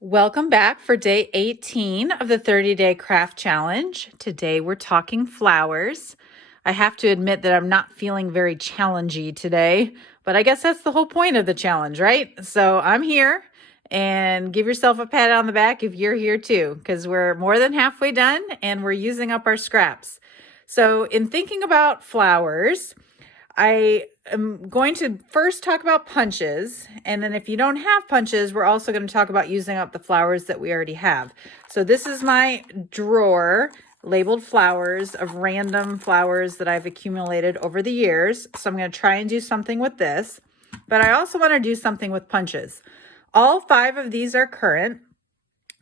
Welcome back for day 18 of the 30-day craft challenge. Today we're talking flowers. I have to admit that I'm not feeling very challengey today, but I guess that's the whole point of the challenge, right? So I'm here, and give yourself a pat on the back if you're here too, because we're more than halfway done and we're using up our scraps. So in thinking about flowers, I am going to first talk about punches, and then if you don't have punches, we're also going to talk about using up the flowers that we already have. So this is my drawer labeled flowers of random flowers that I've accumulated over the years. So I'm going to try and do something with this, but I also want to do something with punches. All 5 of these are current.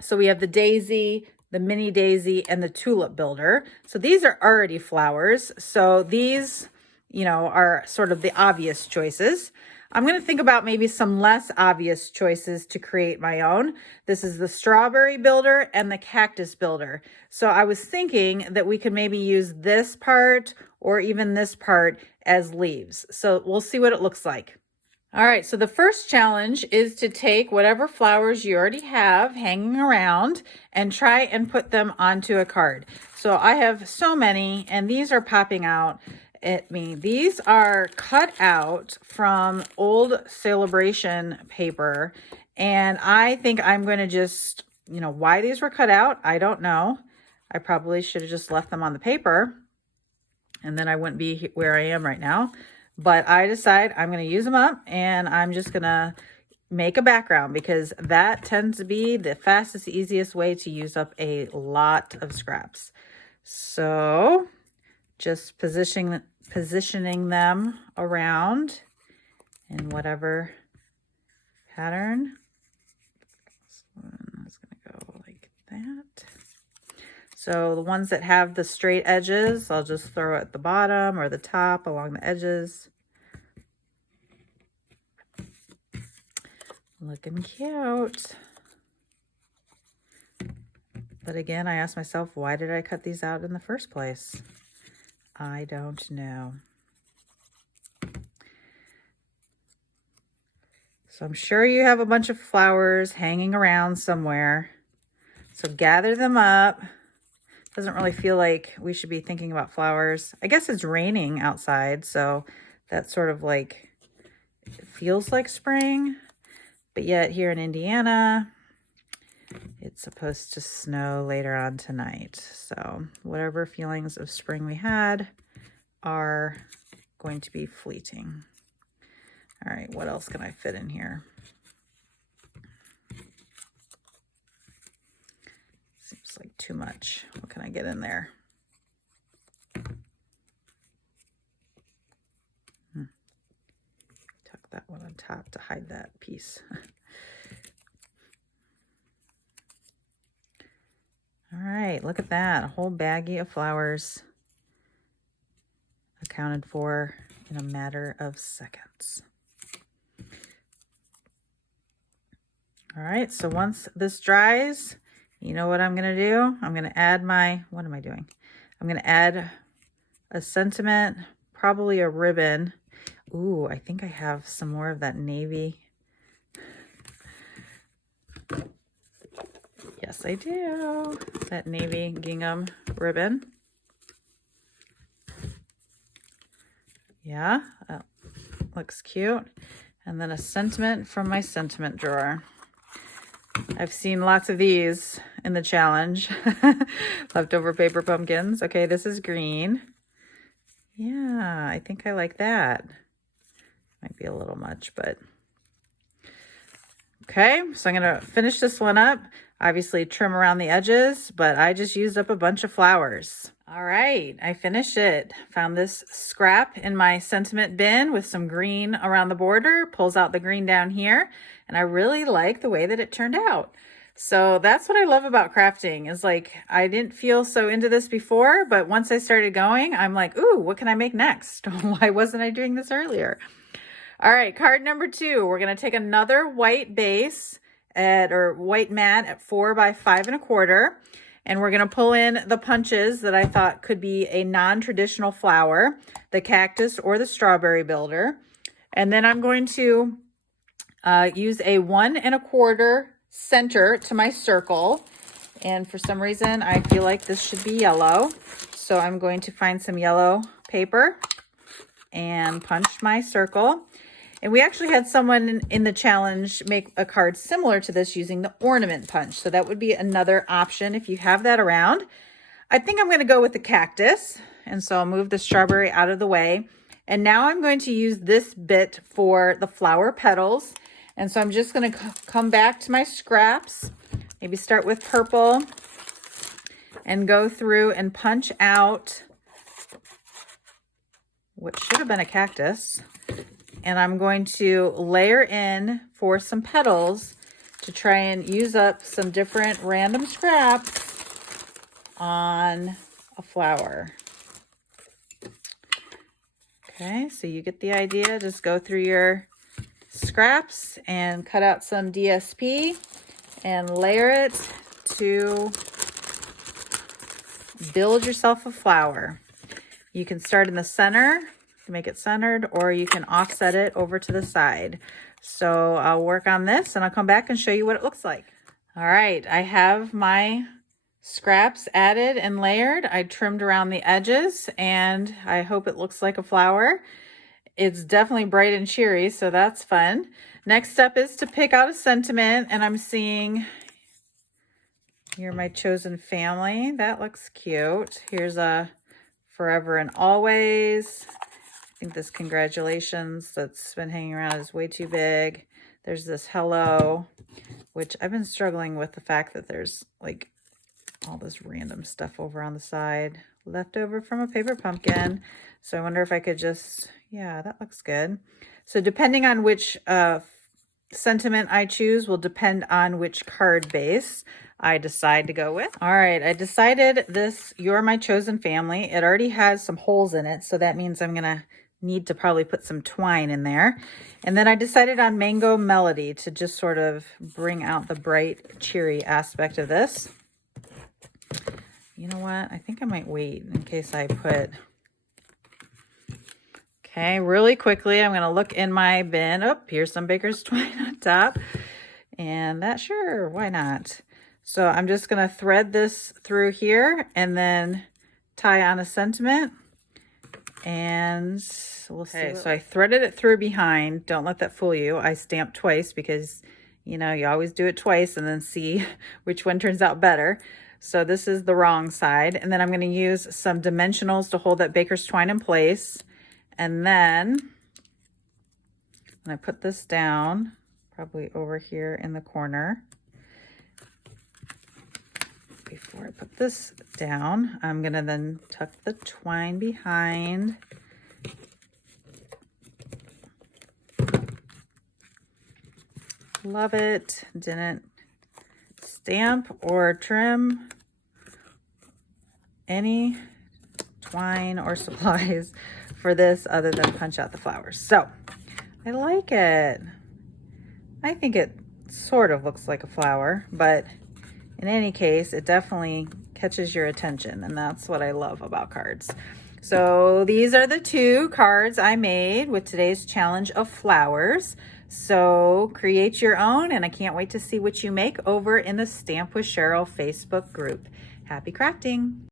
So we have the daisy, the mini daisy, and the tulip builder. So these are already flowers. So these are sort of the obvious choices. I'm going to think about maybe some less obvious choices to create my own. This is the strawberry builder and the cactus builder. So I was thinking that we could maybe use this part or even this part as leaves. So we'll see what it looks like. All right, so the first challenge is to take whatever flowers you already have hanging around and try and put them onto a card. So I have so many, and these are popping out at me. These are cut out from old Celebration paper, and I think I'm going to just, why these were cut out, I don't know. I probably should have just left them on the paper, and then I wouldn't be where I am right now. But I decide I'm going to use them up, and I'm just going to make a background because that tends to be the fastest, easiest way to use up a lot of scraps. So just positioning them around in whatever pattern. This one is going to go like that. So the ones that have the straight edges, I'll just throw at the bottom or the top along the edges. Looking cute. But again, I asked myself, why did I cut these out in the first place? I don't know. So I'm sure you have a bunch of flowers hanging around somewhere. So gather them up. Doesn't really feel like we should be thinking about flowers. I guess it's raining outside, so that's sort of like, it feels like spring. But yet here in Indiana, it's supposed to snow later on tonight. So whatever feelings of spring we had are going to be fleeting. All right, what else can I fit in here? Seems like too much. What can I get in there? Tuck that one on top to hide that piece. All right, look at that. A whole baggie of flowers accounted for in a matter of seconds. All right, so once this dries, you know what I'm going to do? I'm going to add what am I doing? I'm going to add a sentiment, probably a ribbon. Ooh, I think I have some more of that navy. Yes, I do. That navy gingham ribbon. Yeah, that looks cute. And then a sentiment from my sentiment drawer. I've seen lots of these in the challenge. Leftover paper pumpkins. Okay, this is green. Yeah, I think I like that. Might be a little much, but okay. So I'm going to finish this one up. Obviously trim around the edges, but I just used up a bunch of flowers. All right, I finished it. Found this scrap in my sentiment bin with some green around the border, pulls out the green down here, and I really like the way that it turned out. So that's what I love about crafting is like, I didn't feel so into this before, but once I started going, I'm like, ooh, what can I make next? Why wasn't I doing this earlier? All right, card number 2. We're going to take another white base or white mat at 4 by 5 1/4. And we're going to pull in the punches that I thought could be a non-traditional flower, the cactus or the strawberry builder. And then I'm going to use a 1 1/4 center to my circle. And for some reason, I feel like this should be yellow. So I'm going to find some yellow paper and punch my circle. And we actually had someone in the challenge make a card similar to this using the ornament punch. So that would be another option if you have that around. I think I'm going to go with the cactus. And so I'll move the strawberry out of the way. And now I'm going to use this bit for the flower petals. And so I'm just going to come back to my scraps, maybe start with purple and go through and punch out what should have been a cactus. And I'm going to layer in for some petals to try and use up some different random scraps on a flower. Okay, so you get the idea. Just go through your scraps and cut out some DSP and layer it to build yourself a flower. You can start in the center to make it centered, or you can offset it over to the side. So I'll work on this and I'll come back and show you what it looks like. All right, I have my scraps added and layered. I trimmed around the edges and I hope it looks like a flower. It's definitely bright and cheery, so that's fun. Next step is to pick out a sentiment, and I'm seeing, "You're my chosen family." That looks cute. Here's a "Forever and Always." I think this "Congratulations" that's been hanging around is way too big. There's this "Hello," which I've been struggling with the fact that there's like all this random stuff over on the side, left over from a paper pumpkin. So I wonder if I could just, yeah, that looks good. So depending on which sentiment I choose will depend on which card base I decide to go with. All right, I decided this "You're My Chosen Family." It already has some holes in it, so that means I'm gonna need to probably put some twine in there. And then I decided on "Mango Melody" to just sort of bring out the bright, cheery aspect of this. You know what? I think I might wait in case I put... Okay, really quickly, I'm going to look in my bin. Oh, here's some baker's twine on top. And that, sure, why not? So I'm just going to thread this through here and then tie on a sentiment. And we'll see. So I threaded it through behind. Don't let that fool you. I stamped twice because, you know, you always do it twice and then see which one turns out better. So this is the wrong side. And then I'm going to use some dimensionals to hold that baker's twine in place. And then when I put this down, probably over here in the corner, before I put this down, I'm going to then tuck the twine behind. Love it. Didn't stamp or trim any twine or supplies for this other than punch out the flowers. So I like it. I think it sort of looks like a flower, but in any case, it definitely catches your attention, and that's what I love about cards. So these are the two cards I made with today's challenge of flowers. So create your own, and I can't wait to see what you make over in the Stamp with Cheryl Facebook group. Happy crafting!